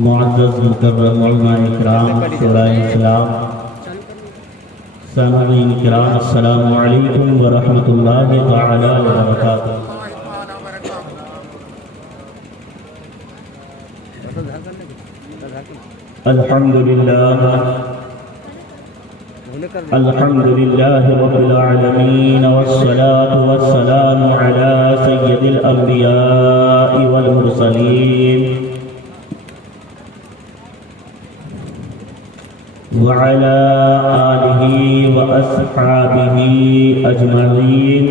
معزز مکرم علماء اکرام شورائے اسلام سامعین کرام السلام علیکم ورحمۃ اللہ تعالی وبرکاتہ۔ الحمد للہ رب العالمین والصلاة والسلام علی سید الانبیاء والمرسلین وعلى آلہ واصحابہ اجمعین،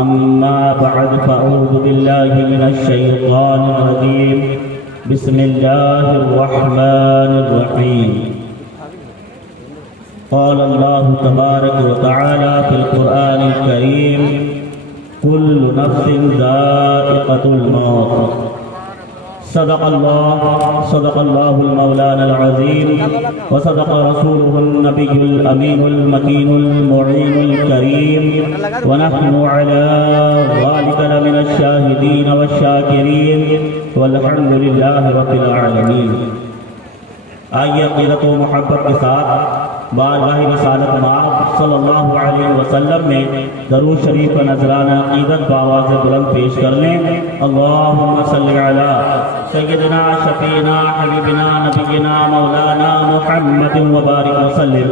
اما بعد فاعوذ باللہ من الشیطان الرجیم، بسم اللہ الرحمن الرحیم۔ قال اللہ تبارک وتعالی فی القرآن الکریم، کل نفس ذائقۃ الموت۔ صدق اللہ المولانا العظیم وصدق رسولہ النبی الامین المکین المعین الکریم، ونحن علی ذلک لمن الشاہدین والشاکرین، والحمد للہ رب العالمین۔ آئیے عقیدت و محبت کے ساتھ بارگاہ رسالت مآب صلی اللہ علیہ وسلم میں درود شریف کا نذرانہ عقیدت بآواز بلند پیش کر لیں۔ اللہم صلی علی سیدنا شفیعنا حبیبنا نبینا مولانا محمد وبارک وسلم،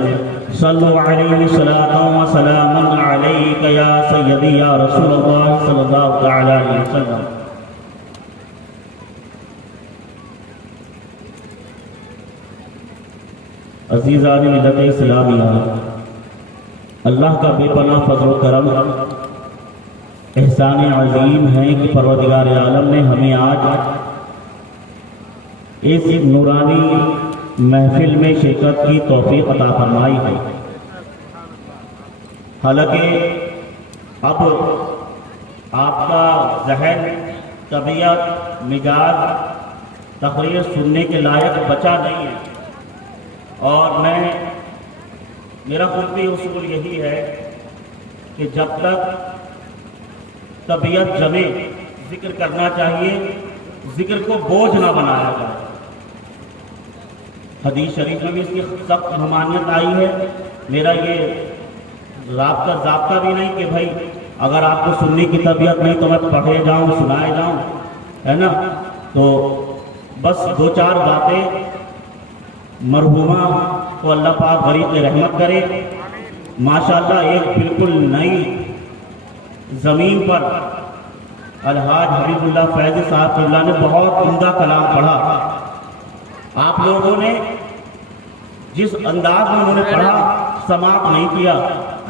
صلو علیہ صلاۃ و سلام علیک یا سیدی یا رسول اللہ صلی اللہ تعالی علیہ وسلم۔ عزیزان ملت اسلامیہ، اللہ کا بے پناہ فضل و کرم احسان عظیم ہے کہ پروردگار عالم نے ہمیں آج اس نورانی محفل میں شرکت کی توفیق عطا فرمائی ہے۔ حالانکہ اب آپ کا ذہن، طبیعت، مزاج تقریر سننے کے لائق بچا نہیں ہے، اور میرا خود اصول یہی ہے کہ جب تک طبیعت جمے ذکر کرنا چاہیے، ذکر کو بوجھ نہ بنایا جائے۔ حدیث شریف میں بھی اس کی سخت ممانعت آئی ہے۔ میرا یہ ضابطہ بھی نہیں کہ بھائی اگر آپ کو سننے کی طبیعت نہیں تو میں پڑھے جاؤں، سنائے جاؤں، ہے نا۔ تو بس دو چار باتیں مرحومہ کو اللہ پاک غریق رحمت کرے۔ ماشاءاللہ ایک بالکل نئی زمین پر الحاج حبیب اللہ فیض صاحب اللہ نے بہت عمدہ کلام پڑھا۔ آپ لوگوں نے جس انداز میں انہوں نے پڑھا سماعت نہیں کیا۔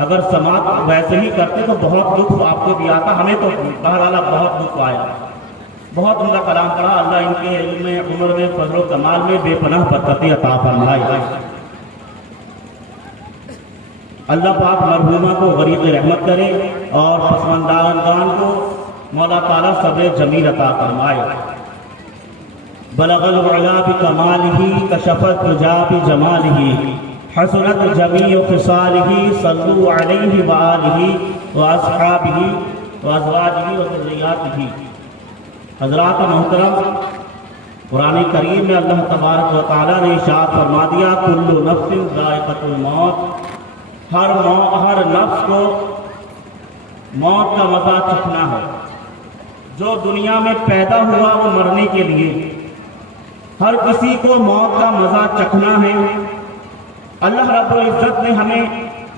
اگر سماعت ویسے ہی کرتے تو بہت لطف آپ کو بھی آتا، ہمیں تو بہرحال بہت لطف آیا۔ بہت عمدہ کلام پڑھا۔ اللہ ان کے علم میں، عمر میں، فضل و کمال میں بے پناہ برکتیں عطا فرمائے۔ اللہ پاک مرحومہ کو غریق رحمت کرے اور پسماندگان کو مولا تعالیٰ صبر جمیل عطا فرمائے۔ بلغ العلا بکمالہ کشف الدجا بجمالہ، حسنت جمیع خصالہ، صلوا علیہ وآلہ واصحابہ وازواجہ وذریاتہ۔ حضرات محترم، قرآن کریم میں اللہ تبارک و تعالیٰ نے ارشاد فرما دیا، کل نفس ذائقۃ الموت، ہر نفس کو موت کا مزہ چکھنا ہے۔ جو دنیا میں پیدا ہوا وہ مرنے کے لیے، ہر کسی کو موت کا مزہ چکھنا ہے۔ اللہ رب العزت نے ہمیں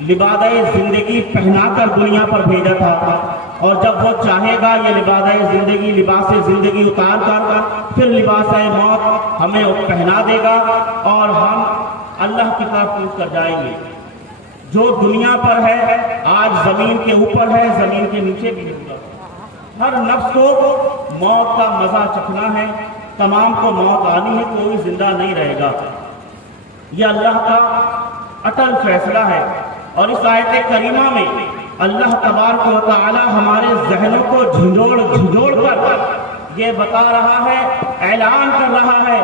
لبادہ زندگی پہنا کر دنیا پر بھیجا تھا، اور جب وہ چاہے گا یہ لبادہ زندگی، لباس زندگی اتار کر پھر لباس موت ہمیں پہنا دے گا، اور ہم اللہ کی طرف پہنچ کر جائیں گے۔ جو دنیا پر ہے آج زمین کے اوپر ہے، زمین کے نیچے بھی ہوگا۔ ہر نفس کو موت کا مزہ چکھنا ہے، تمام کو موت آنی ہے، کوئی زندہ نہیں رہے گا۔ یہ اللہ کا اٹل فیصلہ ہے۔ اور اس آیت کریمہ میں اللہ تبارک و تعالی ہمارے ذہنوں کو جھنجھوڑ کر یہ بتا رہا ہے، اعلان کر رہا ہے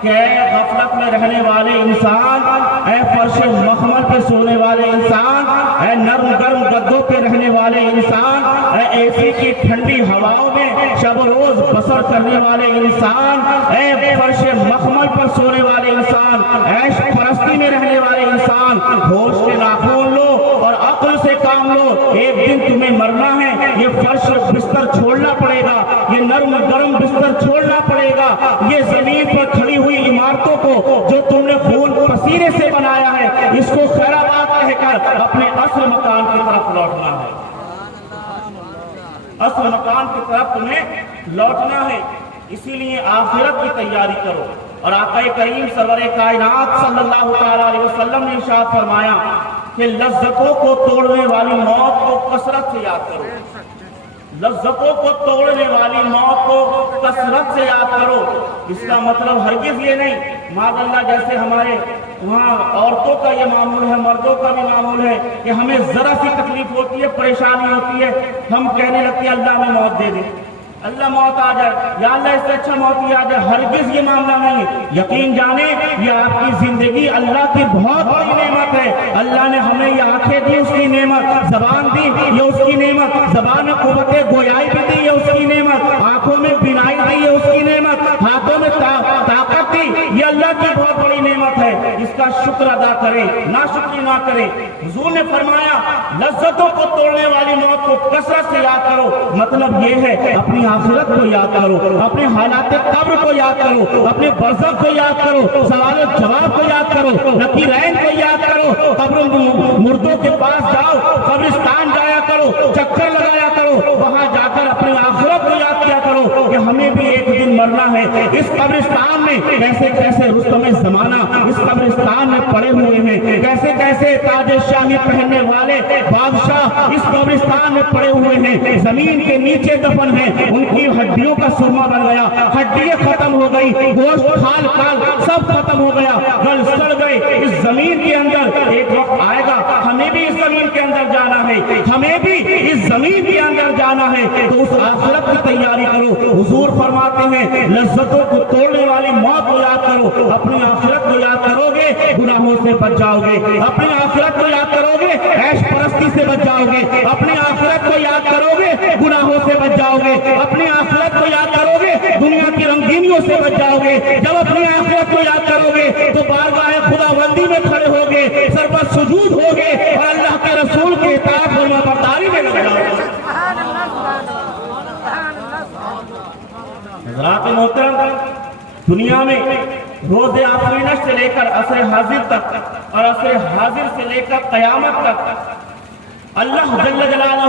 کہ اے غفلت میں رہنے والے انسان، اے فرش مخمل پہ سونے والے انسان، اے نرم گرم گدوں کے رہنے والے انسان، اے سی کی ٹھنڈی ہواؤں میں شب روز بسر کرنے والے انسان، اے فرش مخمل پر سونے والے انسان، عیش پرستی میں رہنے والے انسان، ہوش کے ناخن لو اور عقل سے کام لو، ایک دن تمہیں مرنا ہے، یہ فرش بستر چھوڑنا پڑے گا، یہ نرم گرم بستر چھوڑنا پڑے گا، یہ زمین پر کھڑی ہوئی عمارتوں کو جو تم نے خون پسینے سے بنایا ہے، اس کو خیر آباد کہہ کر اپنے اصل مکان کی طرف لوٹنا ہے، اصل مکان کی طرف تمہیں لوٹنا ہے۔ اسی لیے آخرت کی تیاری کرو۔ اور آقا کریم سرور کائنات صلی اللہ تعالیٰ علیہ وسلم نے ارشاد فرمایا کہ لذتوں کو توڑنے والی موت کو کثرت سے یاد کرو، لذتوں کو توڑنے والی موت کو کثرت سے یاد کرو۔ اس کا مطلب ہرگز یہ نہیں، معاذ اللہ جیسے ہمارے وہاں عورتوں کا یہ معمول ہے، مردوں کا بھی معمول ہے کہ ہمیں ذرا سی تکلیف ہوتی ہے، پریشانی ہوتی ہے، ہم کہنے لگتے ہیں اللہ میں موت دے دے، اللہ موت آ جائے، یا اللہ اس سے اچھا موت ہی آ جائے۔ ہرگز یہ معاملہ نہیں ہے، یقین جانیں یہ آپ کی زندگی اللہ کی بہت بڑی نعمت ہے۔ اللہ نے ہمیں یہ آنکھیں دی، اس کی نعمت، زبان دی، یہ اس کی نعمت، زبان میں قوت گویائی بھی دی، یہ اس کی نعمت، آنکھوں میں بینائی دی، یہ اس کی نعمت، ہاتھوں میں طاقت دی، یہ اللہ کی بہت بڑی نعمت ہے۔ اس کا شکر ادا کریں، ناشکری نہ کریں۔ حضور نے فرمایا لذتوں کو توڑنے والی موت کو کثرت سے یاد کرو، مطلب یہ ہے اپنی آخرت کو یاد کرو، اپنے حالات قبر کو یاد کرو، اپنے برزخ کو یاد کرو، سوال و جواب کو یاد کرو، نکیرین کو یاد کرو، قبر مردوں کے پاس جاؤ، قبرستان جایا کرو، چکر لگایا کرو، وہاں جا کر اپنی آخرت کو یاد کیا کرو کہ ہمیں بھی ایک دن مرنا ہے۔ اس قبرستان میں کیسے کیسے رستم زمانہ اس قبرستان میں پڑے ہوئے ہیں، کیسے کیسے تاج شاہی پہننے والے بادشاہ اس قبرستان میں پڑے ہوئے ہیں، زمین کے نیچے دفن ہیں، ان کی ہڈیوں کا سرما بن گیا، ہڈیاں ختم ہو گئی، گوشت کھال کھال سب ختم ہو گیا، گل سڑ گئے۔ اس زمین کے اندر ایک وقت آئے گا ہمیں بھی اس زمین کے اندر جانا ہے، ہمیں بھی اس زمین کے اندر جانا ہے، تو اس آخرت کی تیاری کرو۔ حضور فرماتے ہیں لذتوں کو توڑنے والی موت کو یاد کرو، اپنی آخرت کو یاد کرو گے گناہوں سے بچ جاؤ گے، اپنی آخرت کو یاد کرو گے عیش پرستی سے بچ جاؤ گے، اپنی آخرت کو یاد کرو گے گناہوں سے بچ جاؤ گے، اپنی آخرت کو یاد کرو گے دنیا کی رنگینیوں سے بچ جاؤ گے۔ جب اپنی آخرت کو یاد کرو گے تو بارگاہ خداوندی میں کھڑے ہوگے، سر پر سجود ہوگے اور اللہ کے رسول کی اطاعت فرما برداری میں لگ جاؤ گے۔ حضرات محترم، دنیا میں روز آفرینش سے لے کر عصر حاضر تک اور عصر حاضر سے لے کر قیامت تک اللہ جل جلالہ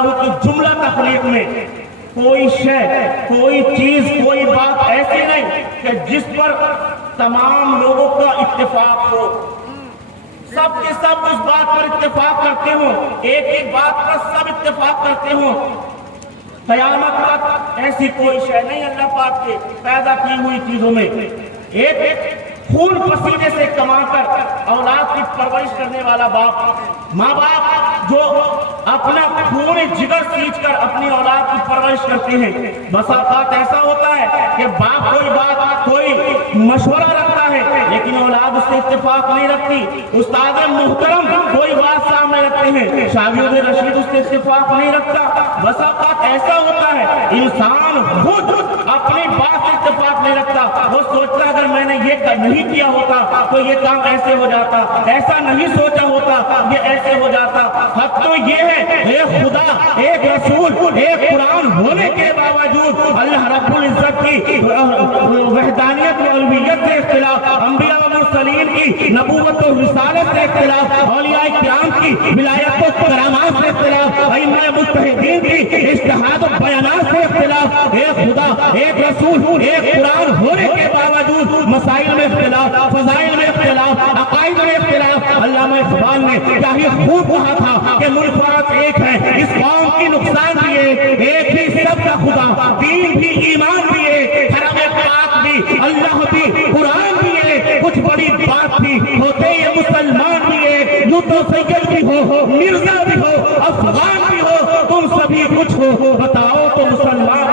و کی جملہ تخلیق میں کوئی شے، کوئی چیز، کوئی بات ایسی نہیں کہ جس پر تمام لوگوں کا اتفاق ہو، سب کے سب اس بات پر اتفاق کرتے ہوں، ایک ایک بات پر سب اتفاق کرتے ہوں۔ قیامت تک ایسی کوئی شے نہیں اللہ پاک کے پیدا کی ہوئی چیزوں میں۔ ایک خون پسینے سے کما کر اولاد کی پرورش کرنے والا باپ، ماں باپ جو اپنا خون جگر سینچ کر اپنی اولاد کی پرورش کرتے ہیں، بس اوقات ایسا ہوتا ہے کہ باپ کوئی بات، کوئی مشورہ رکھتا ہے لیکن اولاد اس سے اتفاق نہیں رکھتی، استاد محترم کوئی بات سامنے رکھتے ہیں، شاگرد رشید اس سے اتفاق نہیں رکھتا۔ بس اوقات ایسا ہوتا ہے انسان خود اپنی بات سے اتفاق نہیں رکھتا، وہ سوچتا اگر میں نے یہ نہیں کیا ہوتا تو یہ کام ایسے ہو جاتا، ایسا نہیں سوچا ہوتا یہ ایسے ہو جاتا۔ حق تو یہ ہے ایک خدا، ایک رسول، ایک قرآن ہونے کے باوجود اللہ رب العزت کی وحدانیت و الوہیت سے اختلاف، انبیاء و مرسلین کی نبوت و رسالت سے اختلاف، اولیاء کرام کی ولایت و کرامات سے اختلاف، ائمہ مجتہدین کی اجتہاد و بیانات سے اختلاف، ایک خدا، ایک رسول، ایک قرآن ہونے کے باوجود مسائل میں اختلاف، فضائل میں اختلاف، عقائد میں اختلاف۔ علامہ اقبال نے کیا ہی خوب کہا تھا کہ منفعت ایک ہے، اس قوم کی نقصان بھی ایک ہی سب کا خدا، دین بھی ایمان بھی ایک، حرم پاک بھی، اللہ بھی، قرآن بھی ایک، کچھ بڑی بات بھی ہوتے یہ مسلمان بھی ایک، یوں تو سید بھی ہو، مرزا بھی ہو، افغان بھی ہو، تم سبھی کچھ ہو، بتاؤ تو مسلمان۔